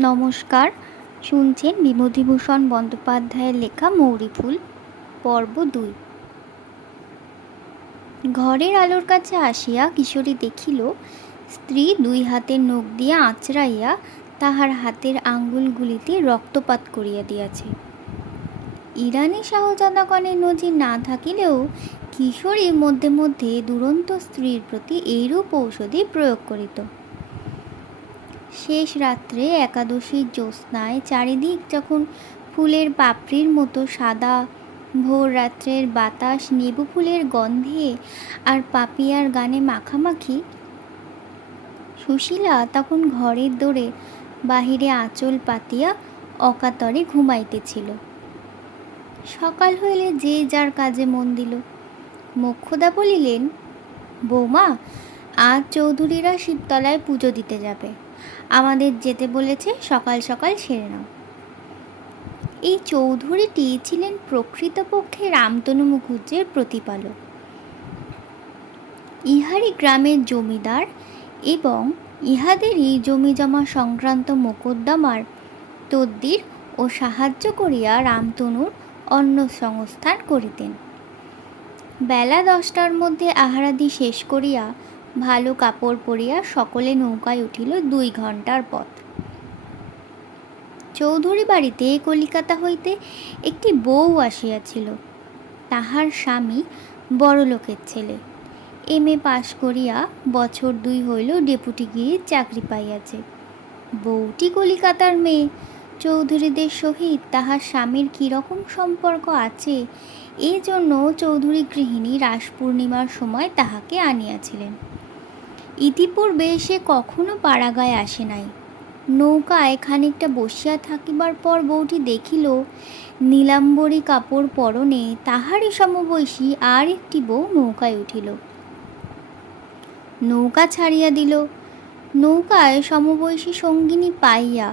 নমস্কার, শুনছেন বিভূতিভূষণ বন্দ্যোপাধ্যায়ের লেখা মৌরিফুল পর্ব ২। ঘরের আলোর কাছে আসিয়া কিশোরী দেখিল স্ত্রী দুই হাতের নখ দিয়া আঁচড়াইয়া তাহার হাতের আঙ্গুলগুলিতে রক্তপাত করিয়া দিয়াছে। ইরানী শাহজাদাগণের নজির না থাকিলেও কিশোরী মধ্যে মধ্যে দুরন্ত স্ত্রীর প্রতি এইরূপ ঔষধি প্রয়োগ করিত। শেষ রাত্রে একাদশীর জ্যোৎস্নায় চারিদিক যখন ফুলের পাপড়ির মতো সাদা, ভোর রাত্রের বাতাস নেবু ফুলের গন্ধে আর পাপিয়ার গানে মাখামাখি, সুশীলা তখন ঘরের দোরে বাহিরে আঁচল পাতিয়া অকাতরে ঘুমাইতেছিল। সকাল হইলে যে যার কাজে মন দিল। মোক্ষদা বলিলেন, বৌমা, আজ চৌধুরীরা শিবতলায় পুজো দিতে যাবে, আমাদের যেতে বলেছে, সকাল সকাল সেরে নাও। এই চৌধুরীটি ছিলেন প্রকৃতপক্ষে রামতনু মুখুজ্জের প্রতিপালক। ইহারই গ্রামের জমিদার এবং ইহাদেরই জমিজমা সংক্রান্ত মোকদ্দমার তদ্বির ও সাহায্য করিয়া রামতনুর অন্ন সংস্থান করিতেন। বেলা 10টার মধ্যে আহারাদি শেষ করিয়া ভালো কাপড় পরিয়া সকলে নৌকায় উঠিল 2 ঘণ্টার পথ। চৌধুরী বাড়িতে কলিকাতা হইতে একটি বউ আসিয়াছিল। তাহার স্বামী বড়লোকের ছেলে, MA পাশ করিয়া বছর 2 হইল ডেপুটিগিরির চাকরি পাইয়াছে। বউটি কলিকাতার মেয়ে। চৌধুরীদের সহিত তাহার স্বামীর কীরকম সম্পর্ক আছে এই জন্য চৌধুরী গৃহিণী রাস পূর্ণিমার সময় তাহাকে আনিয়াছিলেন। ইতিপূর্বে সে কখনো পাড়াগায় আসে নাই। নৌকায় খানিকটা বসিয়া থাকিবার পর বউটি দেখিল নীলাম্বরী কাপড় পরনে তাহারই সমবয়সী আর একটি বউ নৌকায় উঠিল। নৌকা ছাড়িয়া দিল। নৌকায় সমবয়সী সঙ্গিনী পাইয়া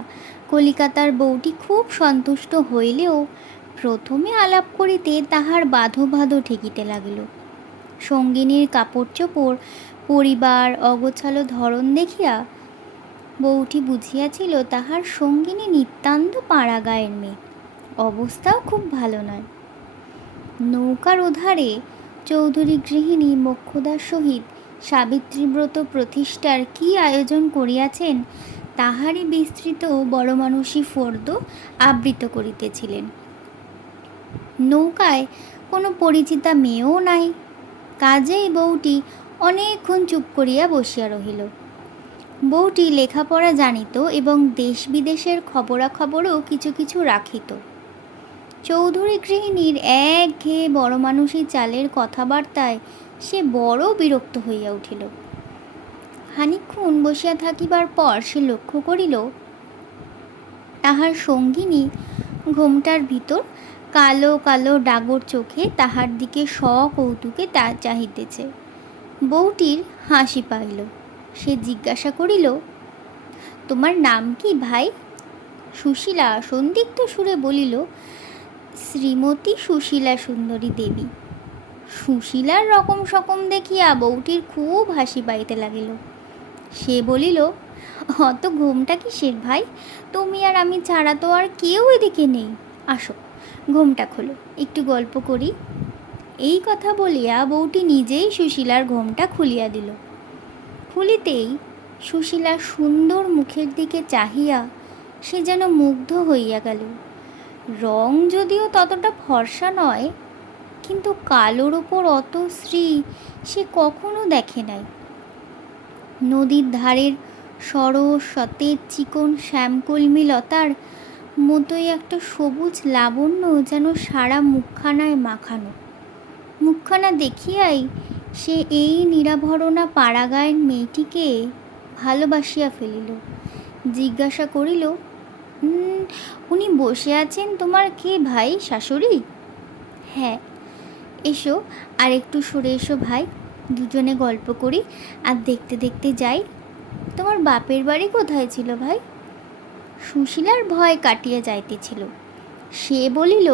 কলিকাতার বউটি খুব সন্তুষ্ট হইলেও প্রথমে আলাপ করিতে তাহার বাঁধো বাঁধো ঠেকিতে লাগিল। সঙ্গিনীর কাপড় চোপড়, পরিবার, অগোছালো ধরন দেখিয়া বউটি বুঝিয়াছিল তাহার সঙ্গিনী নিতান্ত পাড়াগাঁয়ের মেয়ে, অবস্থাও খুব ভালো নয়। নৌকার ওধারে চৌধুরী গৃহিণী মোক্ষদার সহিত সাবিত্রীব্রত প্রতিষ্ঠার কি আয়োজন করিয়াছেন তাহারই বিস্তৃত বড় মানুষী ফর্দ আবৃত করিতেছিলেন। নৌকায় কোনো পরিচিতা মেয়েও নাই। কাজেই বউটি অনেকক্ষণ চুপ করিয়া বসিয়া রহিল। বউটি লেখাপড়া জানিত এবং দেশ বিদেশের খবরাখবরও কিছু কিছু রাখিত। চৌধুরী গৃহিণীর একঘেয়ে বড় মানুষী চালের কথাবার্তায় সে বড় বিরক্ত হইয়া উঠিল। খানিকক্ষণ বসিয়া থাকিবার পর সে লক্ষ্য করিল তাহার সঙ্গিনী ঘোমটার ভিতর কালো কালো ডাগর চোখে তাহার দিকে সকৌতুকে তা চাহিতেছে। বউটির হাসি পাইল। সে জিজ্ঞাসা করিল, তোমার নাম কি ভাই? সুশীলা সন্দিগ্ধ সুরে বলিল, শ্রীমতী সুশীলা সুন্দরী দেবী। সুশীলার রকম সকম দেখিয়া বউটির খুব হাসি পাইতে লাগিল। সে বলিল, অত ঘোমটা কিসের ভাই? তুমি আর আমি ছাড়া তো আর কেউ এদিকে নেই। আসো, ঘোমটা খোলো, একটু গল্প করি। এই কথা বলিয়া বউটি নিজেই সুশীলার ঘোমটা খুলিয়া দিল। খুলিতেই সুশীলার সুন্দর মুখের দিকে চাহিয়া সে যেন মুগ্ধ হইয়া গেল। রং যদিও ততটা ফর্সা নয়, কিন্তু কালোর ওপর অত শ্রী সে কখনো দেখে নাই। নদীর ধারের সরস সতেজ চিকন শ্যামকলমি লতার মতোই একটা সবুজ লাবণ্য যেন সারা মুখখানায় মাখানো। মুখখানা দেখিয়াই সে এই নিরাভরণা পাড়াগাঁয়ের মেয়েটিকে ভালোবাসিয়া ফেলিল। জিজ্ঞাসা করিল, উনি বসে আছেন তোমার কে ভাই? শাশুড়ি? হ্যাঁ। এসো, আর একটু সরে এসো ভাই, দুজনে গল্প করি আর দেখতে দেখতে যাই। তোমার বাপের বাড়ি কোথায় ছিল ভাই? সুশীলার ভয় কাটিয়া যাইতেছিল। সে বলিল,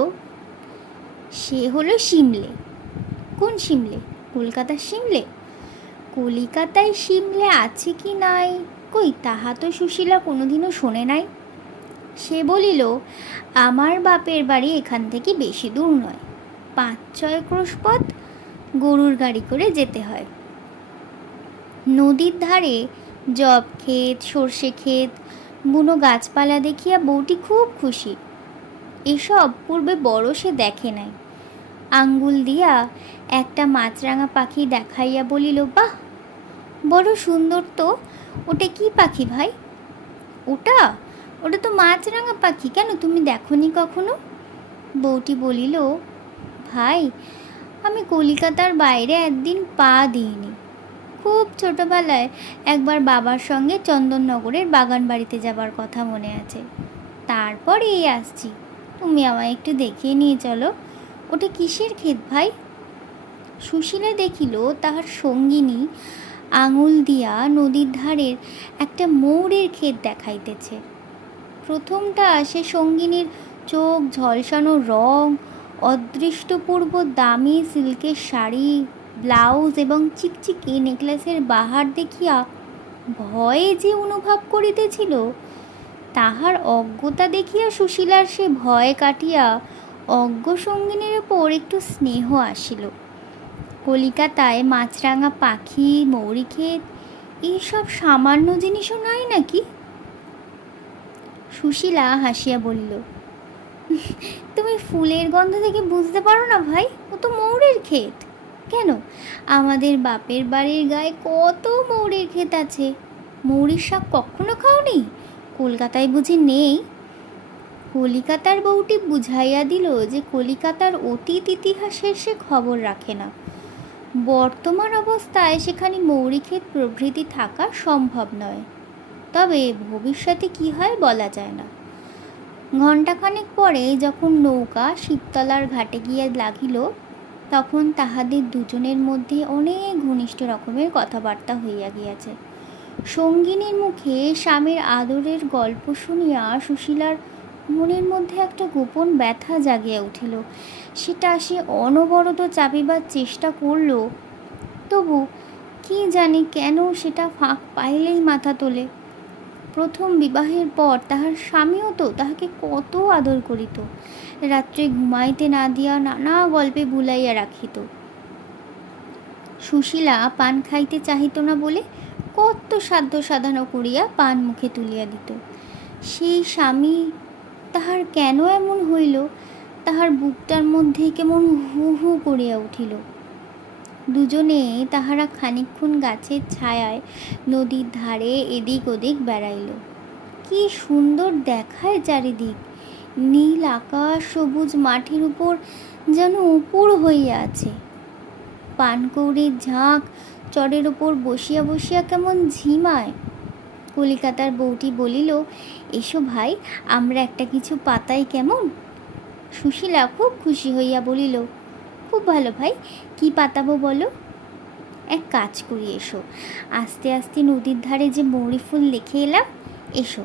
সে হলো সিমলে। কোন সিমলে? কলকাতার সিমলে? কলিকাতায় সিমলে আছে কি নাই, কই তাহা তো সুশীলা কোনোদিনও শোনে নাই। সে বলিল, আমার বাপের বাড়ি এখান থেকে বেশি দূর নয়, 5-6 ক্রোশ পথ গরুর গাড়ি করে যেতে হয়। নদীর ধারে জব ক্ষেত, সর্ষে ক্ষেত, বুনো গাছপালা দেখিয়া বউটি খুব খুশি। এসব পূর্বে বড় সে দেখে নাই। আঙ্গুল দিয়া একটা মাছরাঙা পাখি দেখাইয়া বলিল, বাহ, বড় সুন্দর তো। ওটা কি পাখি ভাই? ওটা ওটা তো মাছরাঙা পাখি, কেন তুমি দেখনি কখনো? বউটি বলিল, ভাই, আমি কলিকাতার বাইরে একদিন পা দিইনি। খুব ছোটবেলায় একবার বাবার সঙ্গে চন্দননগরের বাগান বাড়িতে যাবার কথা মনে আছে, তারপর এই আসছি। তুমি আমায় একটু দেখিয়ে নিয়ে চলো, ওটা কিসের ক্ষেত ভাই? সুশীলা দেখিল তাহার সঙ্গিনী আঙুল দিয়া নদীর ধারের একটা মৌরের ক্ষেত দেখাইতেছে। প্রথমটা সে সঙ্গিনীর চোখ ঝলসানো রং, অদৃষ্টপূর্ব দামি সিল্কের শাড়ি, ব্লাউজ এবং চিকচিকি নেকলেসের বাহার দেখিয়া ভয়ে যে অনুভব করিতেছিল, তাহার অজ্ঞতা দেখিয়া সুশীলার সে ভয় কাটিয়া অজ্ঞ সঙ্গিনীর ওপর একটু স্নেহ আসিল। কলিকাতায় মাছরাঙা পাখি, মৌরি ক্ষেত, এইসব সামান্য জিনিসও নয় নাকি? সুশীলা হাসিয়া বলিল, তুমি ফুলের গন্ধ থেকে বুঝতে পারো না ভাই, ও তো মৌরের ক্ষেত। কেন, আমাদের বাপের বাড়ির গায়ে কত মৌরের ক্ষেত আছে। মৌরির শাক কখনো খাওনি? কলকাতায় বুঝি নেই? কলিকাতার বউটি বুঝাইয়া দিল যে কলিকাতার অতীত ইতিহাসের সে খবর রাখে না। বর্তমান অবস্থায় সেখানে মৌরি ক্ষেত প্রভৃতি থাকা সম্ভব নয়, তবে ভবিষ্যতে কি হয় বলা যায় না। ঘণ্টাখানেক পরে যখন নৌকা শিবতলার ঘাটে গিয়া লাগিল, তখন তাহাদের দুজনের মধ্যে অনেক ঘনিষ্ঠ রকমের কথাবার্তা হইয়া গিয়াছে। সঙ্গিনীর মুখে স্বামীর আদরের গল্প শুনিয়া সুশীলার মনের মধ্যে একটা গোপন ব্যথা জাগিয়া উঠিল। সেটা সে অনবরত চাপিবার চেষ্টা করল, তবু কি জানি কেন সেটা ফাঁক পাইলেই মাথা তোলে। প্রথম বিবাহের পর তাহার স্বামীও তো তাহাকে কত আদর করিত, রাত্রে ঘুমাইতে না দিয়া নানা গল্পে বুলাইয়া রাখিত। সুশীলা পান খাইতে চাহিত না বলে কত সাধ্য সাধনা করিয়া পান মুখে তুলিয়া দিত। সেই স্বামী তাহার কেন এমন হইল, তাহার বুকটার মধ্যে কেমন হু হু করিয়া উঠিল। দুজনে তাহারা খানিকক্ষণ গাছের ছায়ায় নদীর ধারে এদিক ওদিক বেড়াইল। কি সুন্দর দেখায় চারিদিক! নীল আকাশ সবুজ মাঠের উপর যেন উপুড় হইয়া আছে। পানকৌড়ির ঝাঁক চরের ওপর বসিয়া বসিয়া কেমন ঝিমায়। কলিকাতার বউটি বলিল, এসো ভাই, আমরা একটা কিছু পাতাই কেমন? সুশীলা খুব খুশি হইয়া বলিল, খুব ভালো ভাই, কি পাতাবো বলো? এক কাজ করি, এসো, আস্তে আস্তে নদীর ধারে যে মৌরি ফুল দেখে এলাম, এসো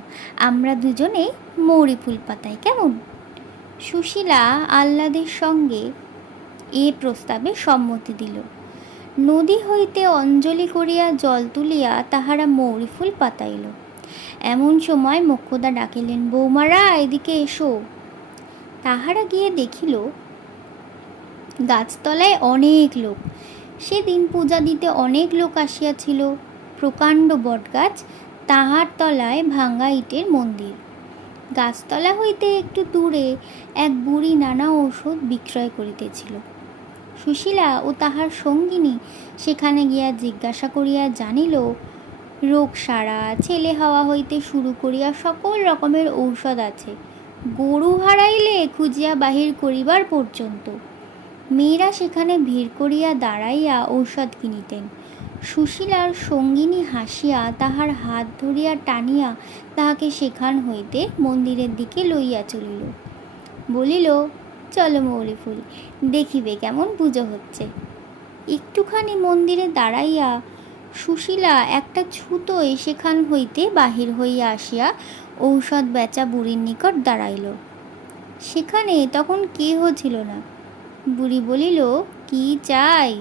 আমরা দুজনে মৌরি ফুল পাতাই কেমন? সুশীলা আহ্লাদের সঙ্গে এ প্রস্তাবে সম্মতি দিল। নদী হইতে অঞ্জলি করিয়া জল তুলিয়া তাহারা মৌরি ফুল পাতাইল। এমন সময় মোক্ষদা ডাকিলেন, বৌমারা, এদিকে এসো। তাহারা গিয়ে দেখিল গাছতলায় অনেক লোক। সেদিন পূজা দিতে অনেক লোক আসিয়াছিল। প্রকাণ্ড বটগাছ, তাহার তলায় ভাঙ্গা ইটের মন্দির। গাছতলা হইতে একটু দূরে এক বুড়ি নানা ঔষধ বিক্রয় করিতেছিল। সুশীলা ও তাহার সঙ্গিনী সেখানে গিয়া জিজ্ঞাসা করিয়া জানিল, রোগ সারা, ছেলে হওয়া হইতে শুরু করিয়া সকল রকমের ঔষধ আছে, গরু হারাইলে খুঁজিয়া বাহির করিবার পর্যন্ত। মেয়েরা সেখানে ভিড় করিয়া দাঁড়াইয়া ঔষধ কিনিতেন। সুশীলার সঙ্গিনী হাসিয়া তাহার হাত ধরিয়া টানিয়া তাহাকে সেখান হইতে মন্দিরের দিকে লইয়া চলিল। বলিল, চলো মৌরি ফুল, দেখিবে কেমন পুজো হচ্ছে। একটুখানি মন্দিরে দাঁড়াইয়া সুশীলা একটা ছুতোয় সেখান হইতে বাহির হইয়া আসিয়া ঔষধ বেচা বুড়ির নিকট দাঁড়াইল। সেখানে তখন কেহ ছিল না। বুড়ি বলিল, কি চাই?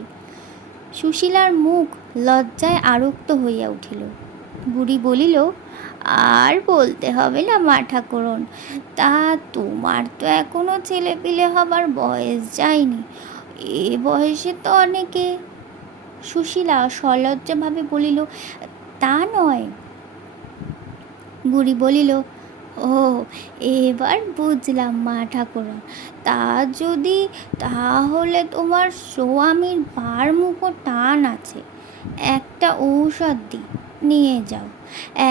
সুশীলার মুখ লজ্জায় আরক্ত হইয়া উঠিল। বুড়ি বলিল, আর বলতে হবে না মা ঠাকুরন, তা তোমার তো এখনো ছেলেপিলে হবার বয়স যায়নি, এ বয়সে তো অনেকে। সুশীলা সলজ্জভাবে বলিল, তা নয়। বুড়ি বলিল, ও, এবার বুঝলাম মা ঠাকুরন, তা যদি তাহলে তোমার স্বামীর ভার মুখো টান আছে, একটা ঔষধ দিই, নিয়ে যাও,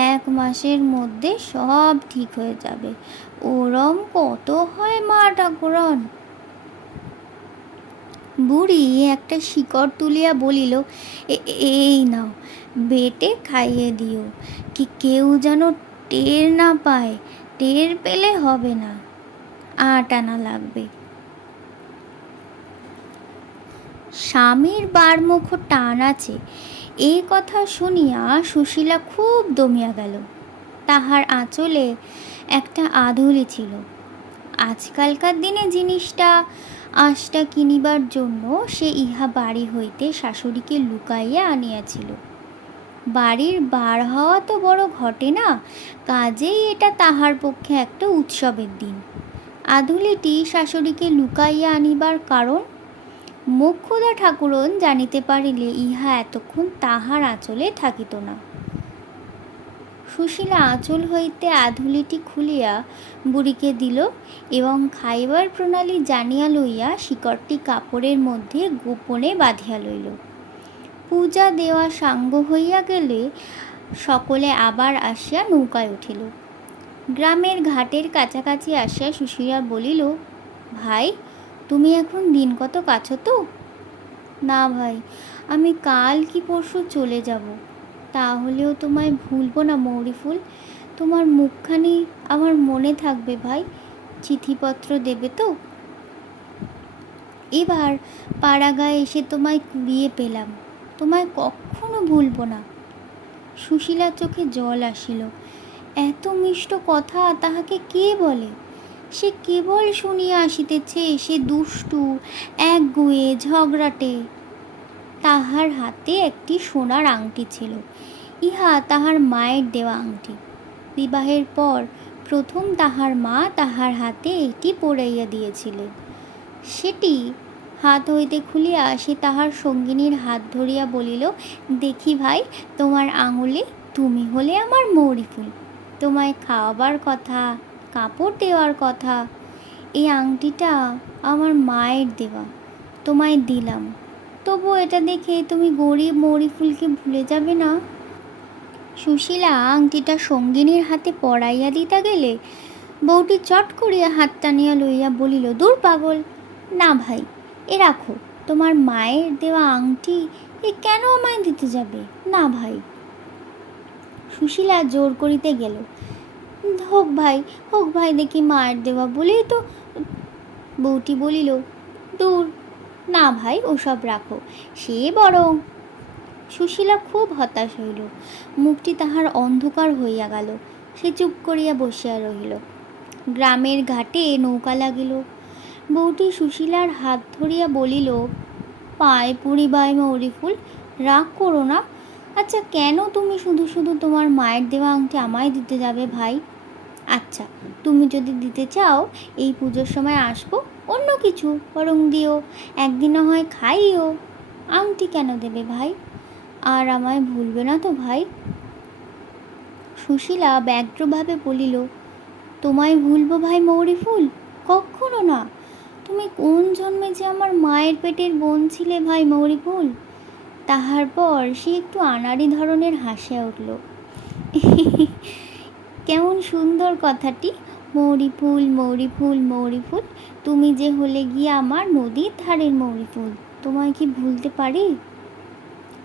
1 মাসের মধ্যে সব ঠিক হয়ে যাবে। ওরম কত হয় মা ঠাকুরন? বুড়ি একটা শিকড় তুলিয়া বলিল, এই নাও, বেটে খাইয়ে দিও, কি কেউ যেন টের না পায়, টের পেলে হবে না, 8 আনা লাগবে। স্বামীর বারমুখো টান আছে, এই কথা শুনিয়া সুশীলা খুব দমিয়া গেল। তাহার আঁচলে একটা আধুলি ছিল। আজকালকার দিনে জিনিসটা আঁশটা কিনিবার জন্য সে ইহা বাড়ি হইতে শাশুড়িকে লুকাইয়া আনিয়াছিল। বাড়ির বার হওয়া তো বড় ঘটে না, কাজেই এটা তাহার পক্ষে একটা উৎসবের দিন। আধুলিটি শাশুড়িকে লুকাইয়া আনিবার কারণ মোক্ষদা ঠাকুরন জানিতে পারিলে ইহা এতক্ষণ তাহার আঁচলে থাকিত না। সুশীলা আঁচল হইতে আধুলিটি খুলিয়া বুড়িকে দিল এবং খাইবার প্রণালী জানিয়া লইয়া শিকড়টি কাপড়ের মধ্যে গোপনে বাঁধিয়া লইল। পূজা দেওয়া সাঙ্গ হইয়া গেলে সকলে আবার আসিয়া নৌকায় উঠিল। গ্রামের ঘাটের কাছাকাছি আসিয়া সুশীলা বলিল, ভাই, তুমি এখন দিন কত আছো তো? না ভাই, আমি কাল কি পরশু চলে যাব। তাহলেও তোমায় ভুলবো না মৌরিফুল, তোমার মুখখানি আমার মনে থাকবে ভাই, চিঠিপত্র দেবে তো? এবার পাড়াগায় এসে তোমায় কুড়িয়ে পেলাম, তোমায় কখনো ভুলবো না। সুশীলার চোখে জল আসিল। এত মিষ্ট কথা তাহাকে কে বলে? সে কেবল শুনিয়া আসিতেছে, সে দুষ্টু, একগুঁয়ে, ঝগড়াটে। তাহার হাতে একটি সোনার আংটি ছিল, ইহা তাহার মায়ের দেওয়া আংটি। বিবাহের পর প্রথম তাহার মা তাহার হাতে এটি পরাইয়া দিয়েছিলেন। সেটি হাত হইতে খুলিয়া সে তাহার সঙ্গিনীর হাত ধরিয়া বলিল, দেখি ভাই, তোমার আঙুলে তুমি হলে আমার মৌরিফুল, তোমায় খাওয়াবার কথা, কাপড় দেওয়ার কথা, এই আংটিটা আমার মায়ের দেওয়া, তোমায় দিলাম, তবু এটা দেখে তুমি গরিব মৌরিফুলকে ভুলে যাবে না। সুশীলা আংটিটা সঙ্গিনীর হাতে পরাইয়া দিতে গেলে বউটি চট করিয়া হাত টানিয়া লইয়া বলিল, দূর পাগল, না ভাই, এ রাখো, তোমার মায়ের দেওয়া আংটি, এ কেন আমায় দিতে যাবে? না ভাই। সুশীলা জোর করিতে গেল, হোক ভাই, হোক ভাই, দেখি মায়ের দেওয়া বলেই তো। বউটি বলিল, দূর, না ভাই, ওসব রাখো, সে বরং। সুশীলা খুব হতাশ হইল, মুখটি তাহার অন্ধকার হইয়া গেল। সে চুপ করিয়া বসিয়া রহিল। গ্রামের ঘাটে নৌকা লাগিল। বউটি সুশীলার হাত ধরিয়া বলিল, পায়ে পুরি ভাই মৌরিফুল, রাগ করো না। আচ্ছা, কেন তুমি শুধু শুধু তোমার মায়ের দেওয়া আংটি আমায় দিতে যাবে ভাই? আচ্ছা, তুমি যদি দিতে চাও, এই পুজোর সময় আসবো, অন্য কিছু বরং দিও, একদিনও হয় খাইও, আংটি কেন দেবে ভাই? আর আমায় ভুলবে না তো ভাই? সুশীলা ব্যগ্রভাবে বলিল, তোমায় ভুলবো ভাই মৌরিফুল? কখনো না। তুমি কোন জন্মে যে আমার মায়ের পেটের বোন ছিলে ভাই মৌরিফুল। তাহার পর সে একটু আনাড়ি ধরনের হাসিয়া উঠল। কেমন সুন্দর কথাটি, মৌরিফুল, মৌরিফুল, মৌরিফুল, তুমি যে হলে গিয়ে আমার নদীর ধারের মৌরিফুল, তোমায় কি ভুলতে পারি?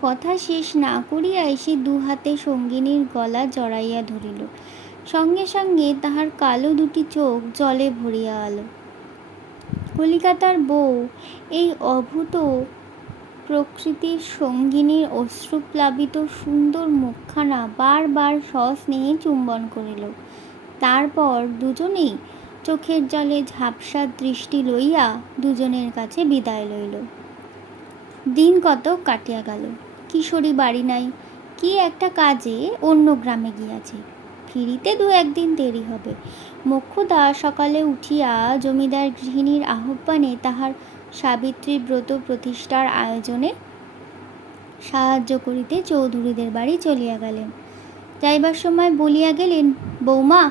কথা শেষ না করিয়া এসে দুহাতে সঙ্গিনীর গলা জড়াইয়া ধরিল। সঙ্গে সঙ্গে তাহার কালো দুটি চোখ জলে ভরিয়া গেল। কলিকাতার বউ এই অভূত প্রকৃতির সঙ্গিনীর অশ্রুপ্লাবিত সুন্দর মুখখানা বারবার সস্নেহে চুম্বন করিল। তারপর দুজনেই চোখের জলে ঝাপসা দৃষ্টি লইয়া দুজনের কাছে বিদায় লইল। দিন কত কাটিয়া গেল। কিশোরী বাড়ি নাই, কি একটা কাজে অন্য গ্রামে গিয়াছে। ফিরিতে 2-1 দিন দেরি হবে। মোক্ষদা সকালে উঠিয়া জমিদার গৃহিণীর আহ্বানে তাহার সাবিত্রী ব্রত প্রতিষ্ঠার আয়োজনে সাহায্য করিতে চৌধুরীদের বাড়ি চলিয়া গেলেন। যাইবার সময় বলিয়া গেলেন, বৌমা,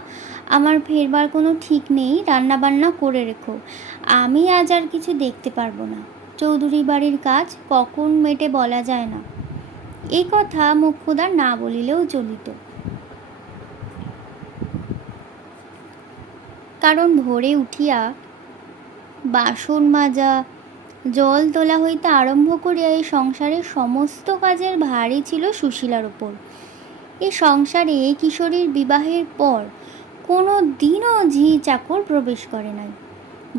আমার ফেরবার কোনো ঠিক নেই, রান্নাবান্না করে রেখো, আমি আজ আর কিছু দেখতে পারবো না। চৌধুরী বাড়ির কাজ কখন মেটে বলা যায় না। এই কথা মোক্ষদার না বলিলেও চলিত, কারণ ভোরে উঠিয়া বাসন মাজা, জল তোলা হইতে আরম্ভ করিয়া এই সংসারের সমস্ত কাজের ভারই ছিল সুশীলার ওপর। এই সংসারে কিশোরীর বিবাহের পর কোনো দিনও ঝি চাকর প্রবেশ করে নাই,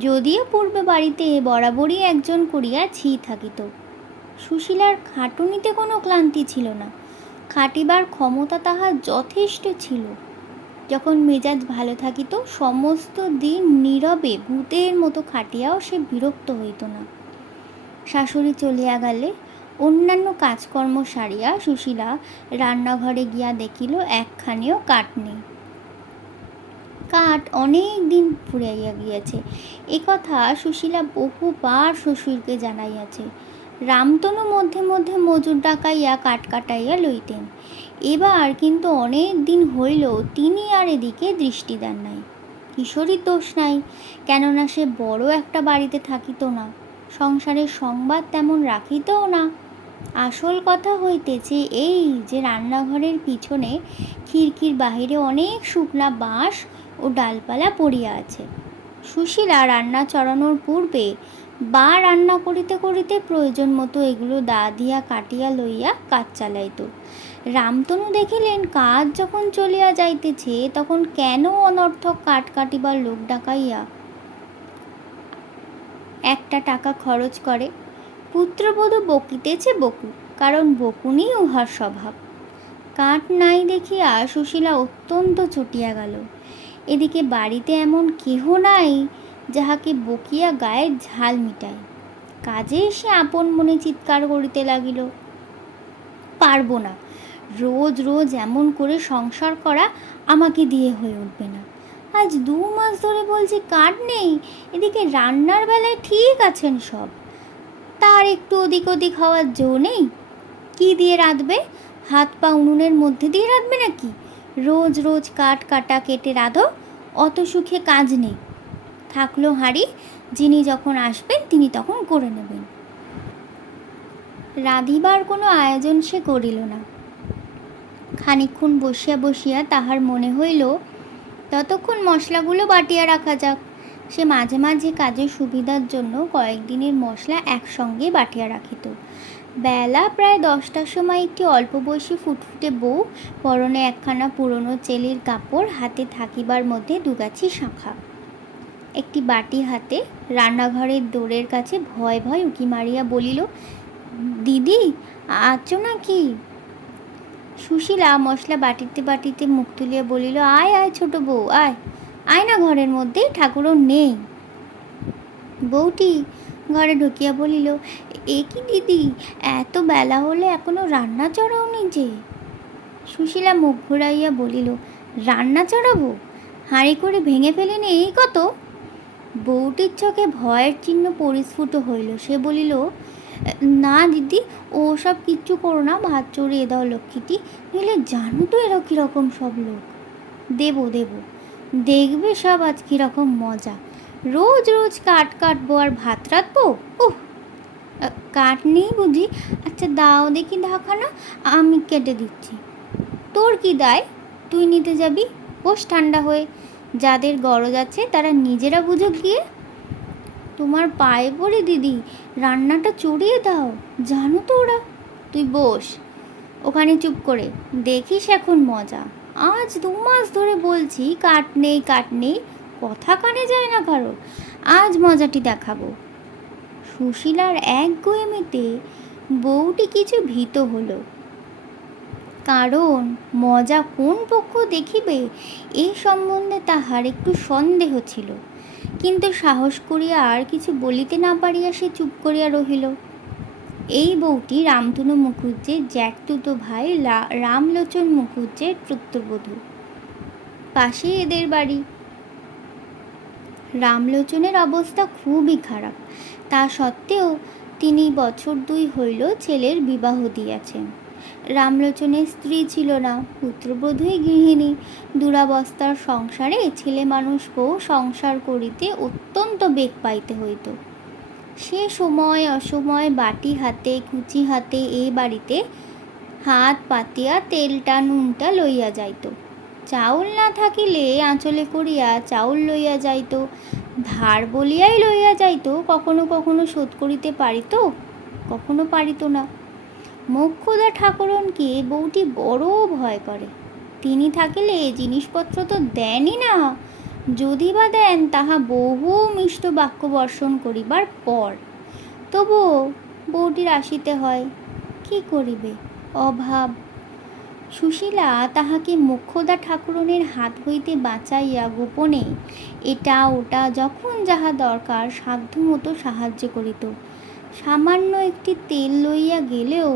যদিও পূর্বে বাড়িতে বরাবরই একজন করিয়া ঝি থাকিত। সুশীলার খাটুনিতে কোনো ক্লান্তি ছিল না, খাটিবার ক্ষমতা তাহার যথেষ্ট ছিল। যখন মেজাজ ভালো থাকিত সমস্ত দিন নীরবে ভূতের মতো খাটিয়াও সে বিরক্ত হইত না। শাশুড়ি চলিয়া গেলে অন্যান্য কাজকর্ম সারিয়া সুশীলা রান্নাঘরে গিয়া দেখিল একখানিও কাঠ নেই। কাঠ অনেক দিন ফুরাইয়া গিয়াছে, একথা সুশীলা বহুবার শ্বশুরকে জানাইয়াছে। রামতনু মধ্যে মধ্যে মজুর ডাকাইয়া কাঠ কাটাইয়া লইতেন, এবার কিন্তু অনেক দিন হইল তিনি আর এদিকে দৃষ্টি দেন নাই। কিশোরীর দোষ নাই, কেননা সে বড় একটা বাড়িতে থাকিত না, সংসারের সংবাদ তেমন রাখিতও না। আসল কথা হইতেছে এই যে রান্নাঘরের পিছনে খিড়কির বাহিরে অনেক শুকনা বাঁশ ও ডালপালা পড়িয়া আছে। সুশীলা রান্না চড়ানোর পূর্বে বা রান্না করিতে করিতে প্রয়োজন মতো এগুলো দা দিয়া কাটিয়া লইয়া কাজ চালাইত। রামতনু দেখিলেন কাজ যখন চলিয়া যাইতেছে তখন কেন অনর্থক কাঠ কাটিবার লোক ডাকাইয়া একটা টাকা খরচ করে। পুত্রবধূ বকিতেছে বকু, কারণ বকুনি উহার স্বভাব। কাঠ নাই দেখিয়া সুশীলা অত্যন্ত চটিয়া গেল। এদিকে বাড়িতে এমন কেহ নাই যাহাকে বকিয়া গায়ে ঝাল মিটায়। কাজে সে আপন মনে চিৎকার করিতে লাগিল, পারবো না, রোজ রোজ এমন করে সংসার করা আমাকে দিয়ে হয়ে উঠবে না। আজ 2 মাস ধরে বলছি কাঠ নেই, এদিকে রান্নার বেলায় ঠিক আছেন সব, তার একটু ওদিক ওদিক হওয়ার জো নেই। কি দিয়ে রাঁধবে? হাত পা উনুনের মধ্যে দিয়ে রাঁধবে নাকি? রোজ রোজ কাঠ কাটা কেটে রাঁধো, অত সুখে কাজ নেই। থাকলো হাঁড়ি, যিনি যখন আসবেন তিনি তখন করে নেবেন। রাঁধিবার কোনো আয়োজন সে করিল না। খানিকক্ষণ বসিয়া বসিয়া তাহার মনে হইল ততক্ষণ মশলাগুলো বাটিয়া রাখা যাক। সে মাঝে মাঝে কাজের সুবিধার জন্য কয়েকদিনের মশলা একসঙ্গে বাটিয়া রাখিত। বেলা প্রায় 10টার সময় একটি অল্প বয়সী ফুটফুটে বউ, পরনে একখানা পুরনো চেলির কাপড়, হাতে থাকিবার মধ্যে 2 গাছি শাঁখা, একটি বাটি হাতে রান্নাঘরের দোরের কাছে ভয় ভয় উঁকি মারিয়া বলিল, দিদি আছো নাকি? সুশীলা মশলা বাটিতে বাটিতে মুখ তুলিয়া বলিল, আয় আয় ছোট বউ, আয় আয় না ঘরের মধ্যে, ঠাকুরও নেই। বউটি ঘরে ঢুকিয়া বলিল, এ কি দিদি, এত বেলা হলে এখনো রান্না চড়াওনি যে? সুশীলা মুখ ঘুরাইয়া বলিল, রান্না চড়াবো? হাঁড়ি করে ভেঙে ফেলিনি এই কত? বউটির চোখে ভয়ের চিহ্ন পরিস্ফুট হইল। সে বলিল, না দিদি, ও সব কিচ্ছু করো না, ভাত চড়িয়ে দাও লক্ষ্মীটি, নইলে জানো তো এরা কীরকম সব লোক। দেবো দেবো, দেখবে সব আজ কীরকম মজা, রোজ রোজ কাঠ কাটবো আর ভাত রাঁধবো। উহ, কাঠ নেই বুঝি? আচ্ছা দাও দেখি ঢাকানা, আমি কেটে দিচ্ছি। তোর কি দায়, তুই নিতে যাবি? বস ঠান্ডা হয়ে, যাদের গরজ আছে তারা নিজেরা বুঝুক গিয়ে। তোমার পায়ে পড়ি দিদি, রান্নাটা চড়িয়ে দাও, জানো তো ওরা। তুই বস ওখানে চুপ করে, দেখিস এখন মজা। আজ 2 মাস ধরে বলছি কাঠ নেই কাঠ নেই, কথা কানে যায় না কারো, আজ মজাটি দেখাবো। সুশীলার এক গোয়েমেতে বউটি কিছু ভীত হলো, কারণ মজা কোন পক্ষ দেখিবে এই সম্বন্ধে তাহার একটু সন্দেহ ছিল। কিন্তু সাহস করিয়া আর কিছু বলিতে না পারিয়া সে চুপ করিয়া রহিল। এই বউটি রামতনু মুখুজ্জের জ্যাঠতুতো ভাই রামলোচন মুখুজ্জের পুত্রবধূ। পাশেই এদের বাড়ি। রামলোচনের অবস্থা খুবই খারাপ। তা সত্ত্বেও তিনি বছর 2 হইল ছেলের বিবাহ দিয়াছেন। রামলোচনের স্ত্রী ছিল না, পুত্রবধূই গৃহিণী। দুরাবস্থার সংসারে ছেলে মানুষকেও সংসার করিতে অত্যন্ত বেগ পাইতে হইত। সে সময় অসময় বাটি হাতে কুচি হাতে এ বাড়িতে হাত পাতিয়া তেলটা নুনটা লইয়া যাইত। চাউল না থাকিলে আঁচলে করিয়া চাউল লইয়া যাইত, ধার বলিয়াই লইয়া যাইত। কখনো কখনো শোধ করিতে পারিত, কখনো পারিত না। মোক্ষদা ঠাকুরনকে বউটি বড় ভয় করে। তিনি থাকিলে জিনিসপত্র তো দেনই না, যদি বা দেন তাহা বহু মিষ্ট বাক্য বর্ষণ করিবার পর। তবুও বউটির আসিতে হয়, কি করিবে, অভাব। সুশীলা তাহাকে মোক্ষদা ঠাকুরনের হাত হইতে বাঁচাইয়া গোপনে এটা ওটা যখন যাহা দরকার সাধ্যমতো সাহায্য করিত। সামান্য একটি তেল লইয়া গেলেও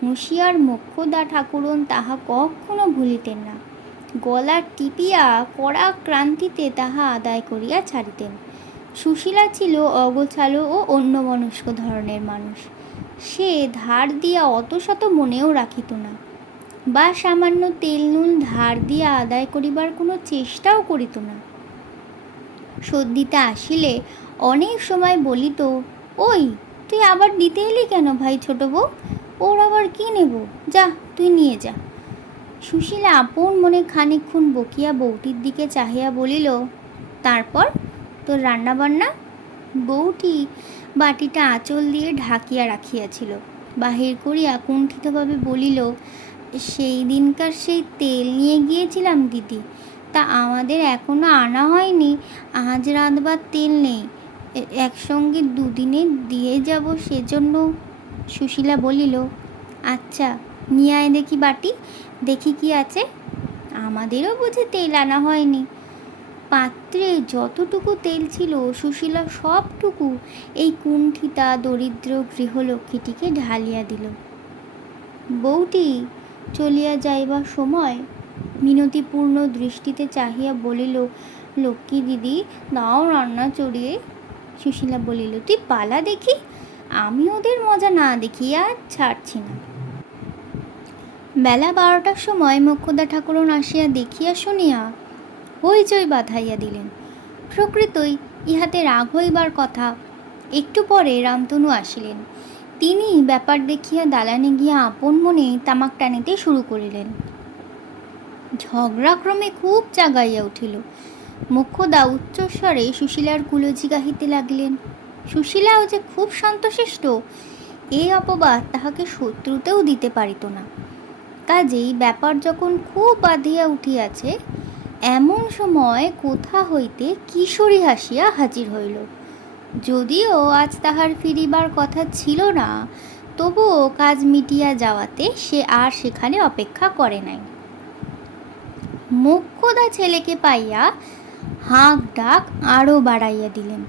হুঁশিয়ার মোক্ষদা ঠাকুরন তাহা কখনো ভুলিতেন না। গলা টিপিয়া কড়া ক্রান্তিতে তাহা আদায় করিয়া ছাড়িতেন। সুশীলা ছিল অগোছালো ও অন্যমনস্ক ধরনের মানুষ। সে ধার দিয়া অত শত মনেও রাখিত না, বা সামান্য তেল নুন ধার দিয়া আদায় করিবার কোনো চেষ্টাও করিত না। শোধ দিতে আসিলে অনেক সময় বলিত, ওই তুই আবার দিতে এলি কেন ভাই ছোট বউ, ওর আবার কি নেব, যা তুই নিয়ে যা। সুশীলা আপন মনে খানিকক্ষণ বকিয়া বউটির দিকে চাহিয়া বলিল, তারপর তোর রান্নাবান্না? বউটি বাটিটা আঁচল দিয়ে ঢাকিয়া রাখিয়াছিল। বাহির করিয়া কুণ্ঠিতভাবে বলিল, সেই দিনকার সেই তেল নিয়ে গিয়েছিলাম দিদি, তা আমাদের এখনো আনা হয়নি। আজ রাঁধবার তেল নেই, একসঙ্গে দুদিনে দিয়ে যাব সেজন্য। সুশীলা বলিল, আচ্ছা নিয়ে আয় দেখি বাটি, দেখি কি আছে। আমাদেরও বুঝি তেল আনা হয়নি। পাত্রে যতটুকু তেল ছিল সুশীলা সবটুকু এই কুণ্ঠিতা দরিদ্র গৃহলক্ষ্মীটিকে ঢালিয়া দিল। বউটি চলিয়া যাইবার সময় মিনতিপূর্ণ দৃষ্টিতে চাহিয়া বলিল, লক্ষ্মী দিদি দাও রান্না চড়িয়ে। সুশীলা বলিল, তুই পালা দেখি, আমি ওদের মজা না দেখিয়া ছাড়ছি না। বেলা 12টার সময় মোক্ষদা ঠাকুরন আসিয়া দেখিয়া শুনিয়া হইচই বাঁধাইয়া দিলেন। প্রকৃতই ইহাতে রাগ হইবার কথা। একটু পরে রামতনু আসিলেন। তিনি ব্যাপার দেখিয়া দালানে গিয়া আপন মনে তামাক টানিতে শুরু করিলেন। ঝগড়াক্রমে খুব জাগাইয়া উঠিল। মোক্ষদা উচ্চস্বরে সুশীলার কুলজি গাহিতে লাগিলেন। সুশীলাও যে খুব শান্তশিষ্ট, এই অপবাদ তাহাকে শত্রুতেও দিতে পারিত না। কাজেই ব্যাপার যখন খুব বাঁধিয়া উঠিয়াছে, এমন সময় কোথা হইতে কিশোরী হাসিয়া হাজির হইল। যদিও আজ তাহার ফিরিবার কথা ছিল না, তবুও কাজ মিটিয়া যাওয়াতে সে আর সেখানে অপেক্ষা করে নাই। মোক্ষদা ছেলেকে পাইয়া হাঁক ডাক আরও বাড়াইয়া দিলেন।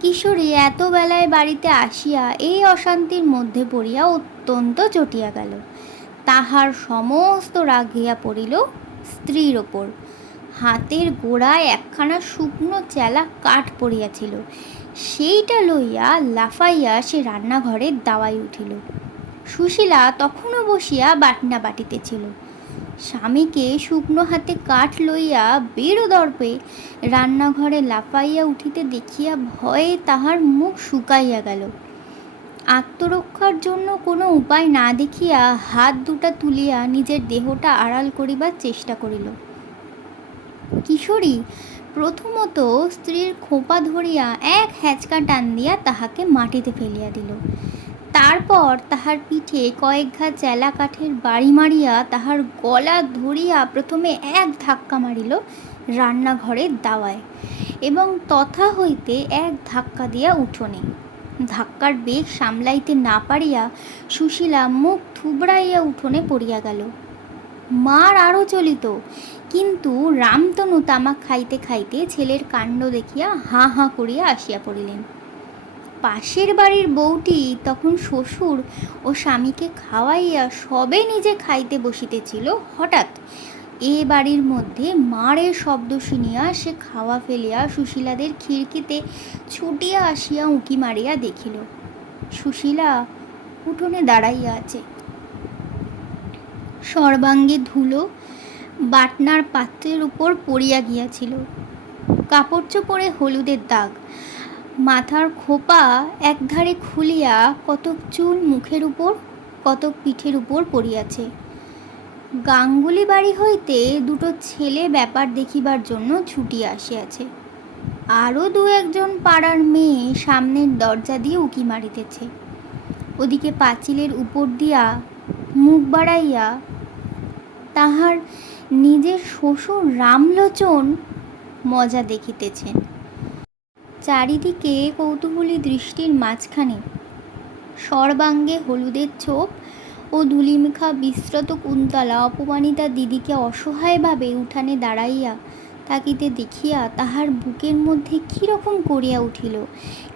কিশোরী এত বেলায় বাড়িতে আসিয়া এই অশান্তির মধ্যে পড়িয়া অত্যন্ত চটিয়া গেল। তাহার সমস্ত রাগ গিয়া পড়িল স্ত্রীর ওপর। হাতের গোড়ায় একখানা শুকনো চেলা কাঠ পড়িয়াছিল, সেইটা লইয়া লাফাইয়া সে রান্নাঘরের দাওয়ায় উঠিল। সুশীলা তখনও বসিয়া বাটনা বাটিতেছিল। স্বামীকে শুকনো হাতে কাঠ লইয়া বেরোদর্পে রান্নাঘরে লাফাইয়া উঠিতে দেখিয়া ভয়ে তাহার মুখ শুকাইয়া গেল। আত্মরক্ষার জন্য কোনো উপায় না দেখিয়া হাত দুটা তুলিয়া নিজের দেহটা আড়াল করিবার চেষ্টা করিল। কিশোরী প্রথমত স্ত্রীর খোপা ধরিয়া এক হ্যাঁচকা টান দিয়া তাহাকে মাটিতে ফেলিয়া দিল। তারপর তাহার পিঠে কয়েক ঘা চেলা কাঠের বাড়ি মারিয়া তাহার গলা ধরিয়া প্রথমে এক ধাক্কা মারিল রান্নাঘরের দাওয়ায়, এবং তথা হইতে এক ধাক্কা দিয়া উঠোনে। ধাক্কার বেগ সামলাইতে না পারিয়া সুশীলা মুখ থুবড়াইয়া উঠোনে পড়িয়া গেল। মার আরও চলিত, কিন্তু রামতনু তামাক খাইতে খাইতে ছেলের কাণ্ড দেখিয়া হাঁ হাঁ করিয়া আসিয়া পড়িলেন। পাশের বাড়ির বউটি তখন শ্বশুর ও স্বামীকে খাওয়াইয়া সবে নিজে খাইতে বসিতেছিল, হঠাৎ এ বাড়ির মধ্যে মারের শব্দ শুনিয়া সে খাওয়া ফেলিয়া সুশীলাদের খিড়কিতে ছুটিয়া আসিয়া উঁকি মারিয়া দেখিল সুশীলা উঠোনে দাঁড়াইয়া আছে। সর্বাঙ্গে ধুলো বাটনার পাত্রের উপর পড়িয়া গিয়াছিল, কাপড় চোপড়ে হলুদের দাগ, মাথার খোপা একধারে খুলিয়া কতক চুল মুখের উপর কতক পিঠের উপর পড়িয়াছে। গাঙ্গুলি বাড়ি হইতে দুটো ছেলে ব্যাপার দেখিবার জন্য ছুটিয়া আসিয়াছে। আরও দু একজন পাড়ার মেয়ে সামনের দরজা দিয়ে উঁকি মারিতেছে। ওদিকে পাঁচিলের উপর দিয়া মুখ বাড়াইয়া তাহার নিজের শ্বশুর রামলোচন মজা দেখিতেছেন। চারিদিকে কৌতূহলী দৃষ্টির মাঝখানে সর্বাঙ্গে হলুদের ছোপ ও ধুলিমেখা বিস্মৃত কুন্তলা অপমানিতা দিদিকে অসহায়ভাবে উঠানে দাঁড়াইয়া তাকিতে দেখিয়া তাহার বুকের মধ্যে কীরকম করিয়া উঠিল।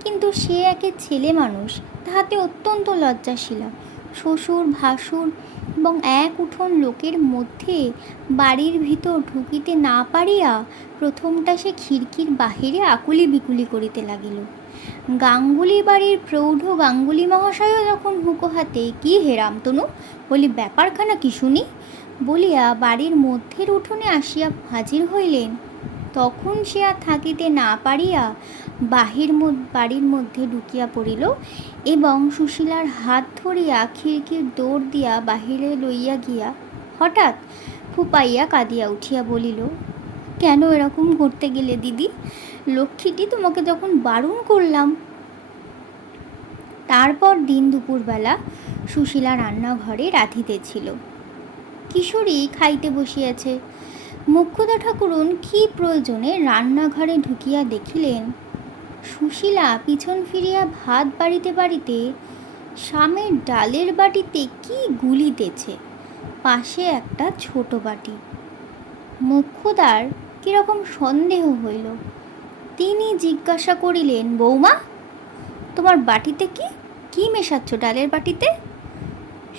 কিন্তু সে একে ছেলে মানুষ, তাহাতে অত্যন্ত লজ্জাশীলা। শ্বশুর ভাসুর এবং এক উঠোন লোকের মধ্যে বাড়ির ভিতর ঢুকিতে না পারিয়া প্রথমটা সে খিড়কির বাহিরে আকুলি বিকুলি করিতে লাগিল। গাঙ্গুলি বাড়ির প্রৌঢ় গাঙ্গুলি মহাশয়ও যখন হুঁকো হাতে কি হে রামতনু, বলি ব্যাপারখানা কি শুনি বলিয়া বাড়ির মধ্যের উঠোনে আসিয়া হাজির হইলেন, তখন সে আর থাকিতে না পারিয়া বাড়ির মধ্যে ঢুকিয়া পড়িল এবং সুশীলার হাত ধরিয়া খিড়কির দৌড় দিয়া বাহিরে লইয়া গিয়া হঠাৎ ফুপাইয়া কাঁদিয়া উঠিয়া বলিল, কেন এরকম করতে গেলে দিদি? লক্ষ্মীটি তোমাকে যখন বারণ করলাম। তারপর দিন দুপুরবেলা সুশীলা রান্নাঘরে রাঁধিতেছিল। কিশোরী খাইতে বসিয়াছে। মোক্ষদা ঠাকুরুন কি প্রয়োজনে রান্নাঘরে ঢুকিয়া দেখিলেন সুশীলা পিছন ফিরিয়া ভাত বাড়িতে বাড়িতে শামের ডালের বাটিতে কি গুলিতেছে, পাশে একটা ছোট বাটি। মোক্ষদার কিরকম সন্দেহ হইল। তিনি জিজ্ঞাসা করিলেন, বৌমা, তোমার বাটিতে কি মেশাচ্ছ ডালের বাটিতে?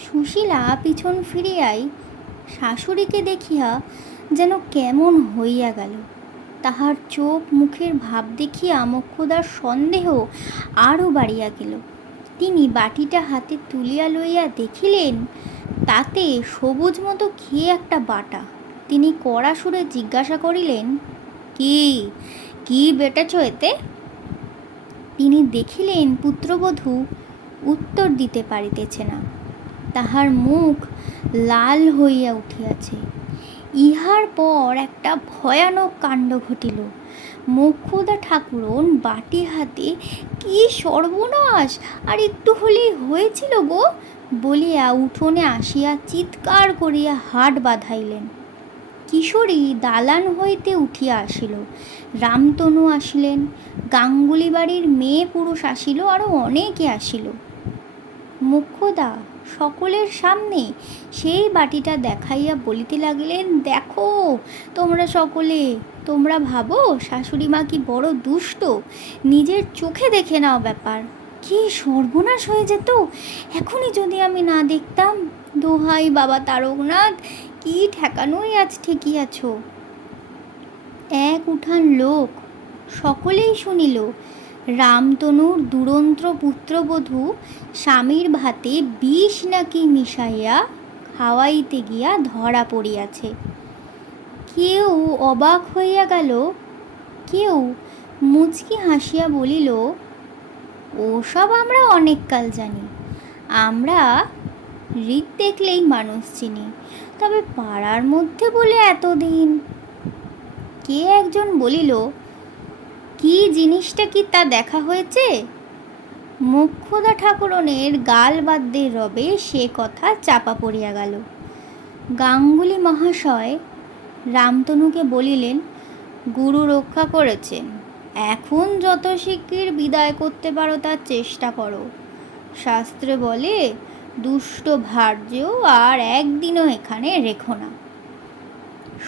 সুশীলা পিছন ফিরিয়াই শাশুড়িকে দেখিয়া যেন কেমন হইয়া গেল। তাহার চোখ মুখের ভাব দেখিয়া মোক্ষদার সন্দেহ আরও বাড়িয়া গেল। তিনি বাটিটা হাতে তুলিয়া লইয়া দেখিলেন তাতে সবুজ মতো কি একটা বাটা। তিনি কড়া সুরে জিজ্ঞাসা করিলেন, কি বেটেছ এতে? তিনি দেখিলেন পুত্রবধূ উত্তর দিতে পারিতেছে না, তাহার মুখ লাল হইয়া উঠিয়াছে। ইহার পর একটা ভয়ানক কাণ্ড ঘটিল। মোক্ষদা ঠাকুরন বাটি হাতে, কি সর্বনাশ, আর একটু হলেই হয়েছিল গো বলিয়া উঠোনে আসিয়া চিৎকার করিয়া হাট বাঁধাইলেন। কিশোরী দালান হইতে উঠিয়া আসিল, রামতনু আসিলেন, গাঙ্গুলি বাড়ির মেয়ে পুরুষ আসিল, আরও অনেকে আসিল। মোক্ষদা সকলের সামনে সেই বাটিটা দেখাইয়া বলিতে লাগিলেন, দেখো তোমরা সকলে, তোমরা ভাবো শাশুড়ি মা কি বড় দুষ্ট, নিজের চোখে দেখে নাও ব্যাপার। কি সর্বনাশ হয়ে যেত এখনই যদি আমি না দেখতাম। দোহাই বাবা তারকনাথ, কি ঠেকানোই আজ ঠেকিয়াছ। এক উঠান লোক সকলেই শুনিল রামতনুর দুরন্ত পুত্রবধূ স্বামীর ভাতে বিষ নাকি মিশাইয়া খাওয়াইতে গিয়া ধরা পড়িয়াছে। কেউ অবাক হইয়া গেল, কেউ মুচকি হাসিয়া বলিল, ওসব আমরা অনেক কাল জানি, আমরা রীত দেখলেই মানুষ চিনি, তবে পাড়ার মধ্যে বলে এতদিন। কে একজন বলিল, কি জিনিসটা কি তা দেখা হয়েছে? মোক্ষদা ঠাকুরনের গাল বাদ্যের রবে সে কথা চাপা পড়িয়া গেল। গাঙ্গুলি মহাশয় রামতনুকে বলিলেন, গুরু রক্ষা করেছেন, এখন যত শিগগির বিদায় করতে পারো তার চেষ্টা করো। শাস্ত্রে বলে, দুষ্ট ভার্য আর একদিনও এখানে রেখো না।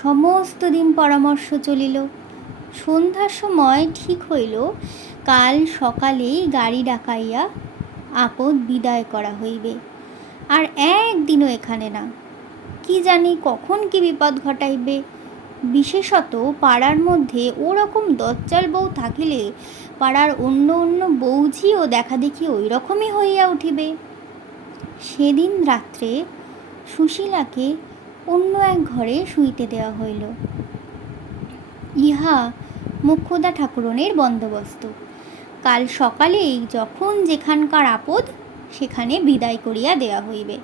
সমস্ত দিন পরামর্শ চলিল। সন্ধ্যার সময় ঠিক হইল কাল সকালেই গাড়ি ডাকাইয়া আপদ বিদায় করা হইবে, আর একদিনও এখানে না। কি জানি কখন কি বিপদ ঘটাইবে। বিশেষত পাড়ার মধ্যে ওরকম দজ্জাল বউ থাকিলে পাড়ার অন্য অন্য বউঝিও দেখা দেখি ওই রকমই হইয়া উঠিবে। সেদিন রাত্রে সুশীলাকে অন্য এক ঘরে শুইতে দেওয়া হইল। ইহা মোক্ষদা ঠাকুরনের বন্দোবস্ত। কাল সকালেই যখন যেখানকার আপদ সেখানে বিদায় করিয়া দেওয়া হইবে,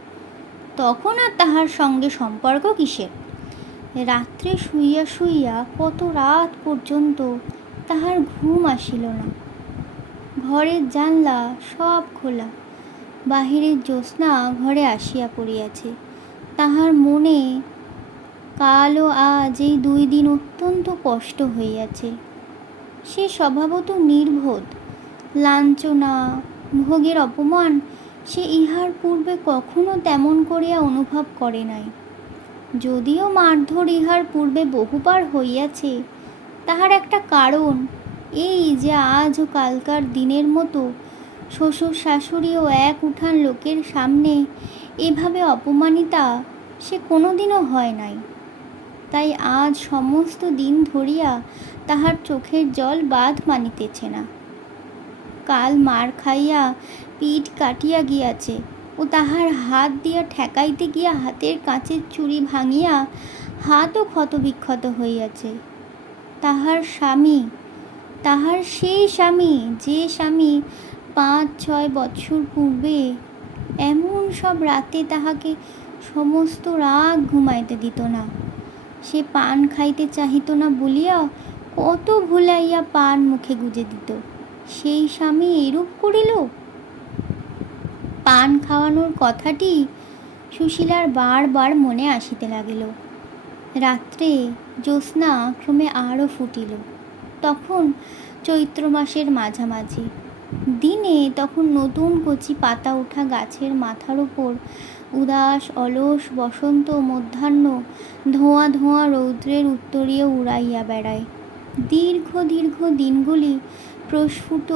তখন আর তাহার সঙ্গে সম্পর্ক কিসের। রাত্রে শুইয়া শুইয়া কত রাত পর্যন্ত তাহার ঘুম আসিল না। ঘরের জানলা সব খোলা, বাহিরের জ্যোৎস্না ঘরে আসিয়া পড়িয়াছে। তাহার মনে কাল ও আজ এই 2 দিন অত্যন্ত কষ্ট হইয়াছে। সে স্বভাবত নির্বোধ, লাঞ্ছনা ভোগের অপমান সে ইহার পূর্বে কখনো তেমন করিয়া অনুভব করে নাই। যদিও মারধর ইহার পূর্বে বহুবার হইয়াছে, তাহার একটা কারণ এই যে আজ ও কালকার দিনের মতো শ্বশুর শাশুড়ি ও এক উঠান লোকের সামনে এভাবে অপমানিতা সে কোনোদিনও হয় নাই। তাই আজ সমস্ত দিন ধরিয়া তাহার চোখের জল বাঁধ মানিতেছে না। কাল মার খাইয়া পিঠ কাটিয়া গিয়াছে ও তাহার হাত দিয়া ঠেকাইতে গিয়া হাতের কাঁচের চুড়ি ভাঙিয়া হাতও ক্ষতবিক্ষত হইয়াছে। তাহার স্বামী, তাহার সেই স্বামী যে স্বামী 5-6 বৎসর পূর্বে এমন সব রাতে তাহাকে সমস্ত রাত ঘুমাইতে দিত না। সে পান খাইতে চাহিত না বলিয়া কত ভুলাইয়া পান মুখে গুজে দিত, সেই স্বামী এরূপ করিল। পান খাওয়ানোর কথাটি সুশীলার বারবার মনে আসিতে লাগিল। রাত্রে জ্যোৎস্না ক্রমে আরও ফুটিল। তখন চৈত্র মাসের মাঝামাঝি। দিনে তখন নতুন কচি পাতা ওঠা গাছের মাথার উপর উদাস অলস বসন্ত মধ্যাহ্ন ধোঁয়া ধোঁয়া রৌদ্রের উত্তরীয় উড়াইয়া বেড়ায়। দীর্ঘ দীর্ঘ দিনগুলি প্রস্ফুট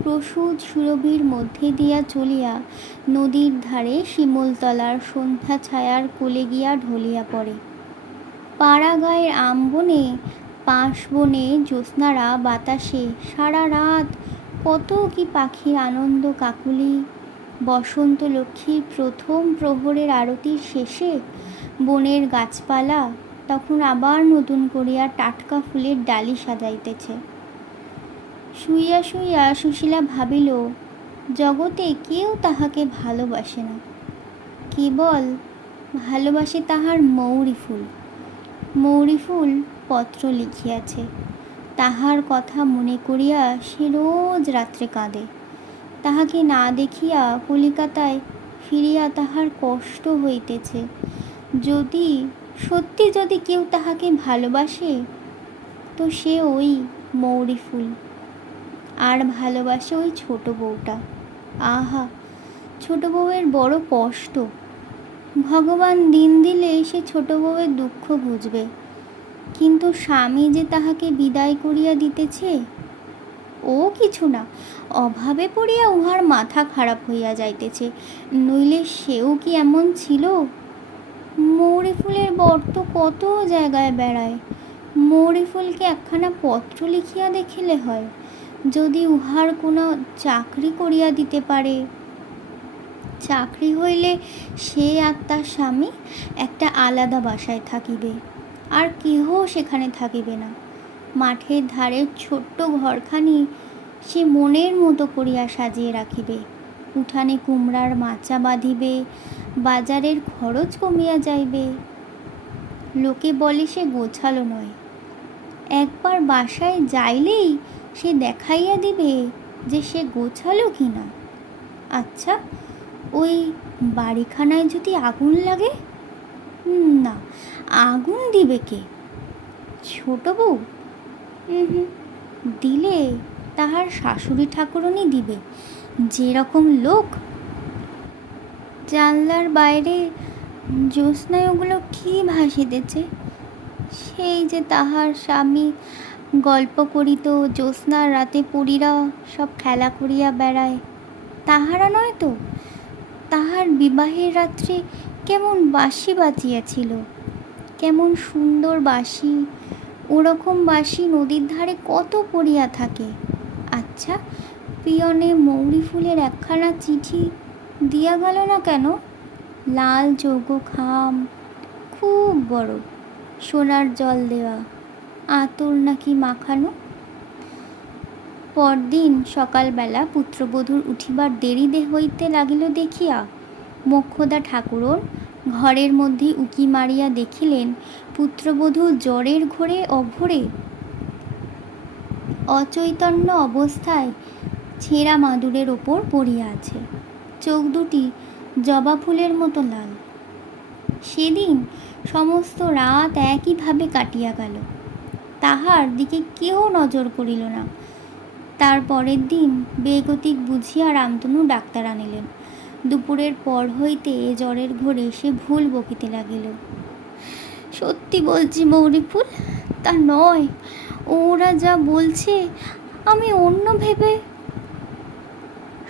প্রসূত সুরভির মধ্যে দিয়া চলিয়া নদীর ধারে শিমুলতলার সন্ধ্যা ছায়ার কোলে গিয়া ঢলিয়া পড়ে। পাড়া গায়ের আমবনে পাশবনে জ্যোৎস্নারা বাতাসে সারা রাত কত কি পাখির আনন্দ কাকুলি। বসন্ত লক্ষ্মীর প্রথম প্রহরের আরতির শেষে বনের গাছপালা তখন আবার নতুন করিয়া টাটকা ফুলের ডালি সাজাইতেছে। শুইয়া শুইয়া সুশীলা ভাবিল, জগতে কেউ তাহাকে ভালোবাসে না, কেবল ভালোবাসে তাহার মৌরি ফুল। মৌরি ফুল পত্র লিখিয়াছে, তাহার কথা মনে করিয়া সে রোজ রাত্রে কাঁদে। তাহাকে না দেখিয়া কলিকাতায় ফিরিয়া তাহার কষ্ট হইতেছে। যদি কেউ তাহাকে ভালোবাসে তো সে ওই মৌরি ফুল, আর ভালোবাসে ওই ছোট বউটা। আহা, ছোট বউয়ের বড় কষ্ট। ভগবান দিন দিলে সে ছোট বউয়ের দুঃখ বুঝবে, কিন্তু স্বামী যে তাহাকে বিদায় করিয়া দিতেছে, ও কিছু না, অভাবে পড়িয়া উহার মাথা খারাপ হইয়া যাইতেছে, নইলে সেও কি এমন ছিল? মৌরি ফুলের বর তো কত জায়গায় বেড়ায়, মৌরি ফুলকে একখানা পত্র লিখিয়া দেখিলে হয়, যদি উহার কোনো চাকরি করিয়া দিতে পারে। চাকরি হইলে সে আর তার স্বামী একটা আলাদা বাসায় থাকিবে, আর কেহ সেখানে থাকিবে না। মাঠের ধারের ছোট্ট ঘরখানি সে মনের মতো করিয়া সাজিয়ে রাখিবে। উঠানে কুমড়ার মাচা বাঁধিবে, বাজারের খরচ কমিয়া যাইবে। লোকে বলে সে গোছালো নয়, একবার বাসায় যাইলেই সে দেখাইয়া দিবে যে সে গোছালো কি না। আচ্ছা, ওই বাড়িখানায় যদি আগুন লাগে? না, আগুন দিবে কে? ছোট বউ? দিলে তাহার শাশুড়ি ঠাকুরনি দিবে, যেরকম লোক। জানলার বাইরে জ্যোৎস্নায় ওগুলো কি ভাসিতেছে, সেই যে তাহার স্বামী গল্প করিত, জ্যোৎস্নার রাতে পরীরা সব খেলা করিয়া বেড়ায়, তাহারা নয় তো? তাহার বিবাহের রাত্রে কেমন বাঁশি বাজিয়েছিল, কেমন সুন্দর বাঁশি। ওরকম বাঁশি নদীর ধারে কত পড়িয়া থাকে। আচ্ছা, পিয়নে মৌরি ফুলের একখানা চিঠি দিয়া গেল না কেন? লাল যৌগ খাম, খুব বড়, সোনার জল দেওয়া, আতর নাকি মাখানো। পরদিন সকালবেলা পুত্রবধূর উঠিবার দেরি হইতে লাগিল দেখিয়া মোক্ষদা ঠাকুরন ঘরের মধ্যে উকি মারিয়া দেখিলেন পুত্রবধূ জ্বরের ঘোরে অভরে অচৈতন্য অবস্থায় ছেঁড়া মাদুরের ওপর পড়িয়া আছে, চোখ দুটি জবা ফুলের মতো লাল। সেদিন সমস্ত রাত একইভাবে কাটিয়া গেল, তাহার দিকে কেহ নজর করিল না। তার পরের দিন বেগতিক বুঝিয়া রামতনু ডাক্তার আনিলেন। দুপুরের পর হইতে জ্বরের ঘোরে সে ভুল বকিতে লাগিল। সত্যি বলছি মৌরিফুল, তা নয়, ওরা যা বলছে আমি অন্য ভেবে।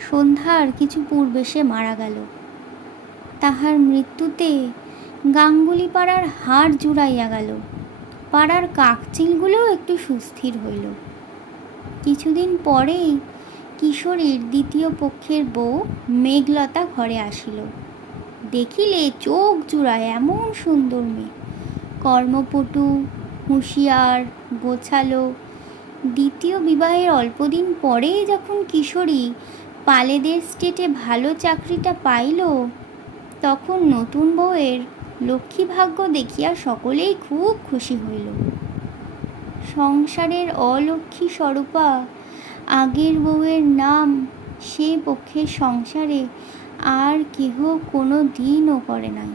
সন্ধ্যার কিছু পূর্বে সে মারা গেল। তাহার মৃত্যুতে গাঙ্গুলি পাড়ার হাড় জুড়াইয়া গেল। পাড়ার কাকচিলগুলোও একটু সুস্থির হইল। কিছুদিন পরেই কিশোরীর দ্বিতীয় পক্ষের বউ মেঘলতা ঘরে আসিল। দেখিলে চোখ জুড়ায় এমন সুন্দর মেয়ে, কর্মপটু, হুঁশিয়ার, গোছালো। দ্বিতীয় বিবাহের অল্পদিন পরেই যখন কিশোরী পালেদের স্টেটে ভালো চাকরিটা পাইল, তখন নতুন বউয়ের লক্ষ্মী ভাগ্য দেখিয়া সকলেই খুব খুশি হইল। সংসারের অলক্ষ্মী স্বরূপা আগের বউয়ের নাম সে পক্ষের সংসারে আর কেহ কোনো দিনও করে নাই।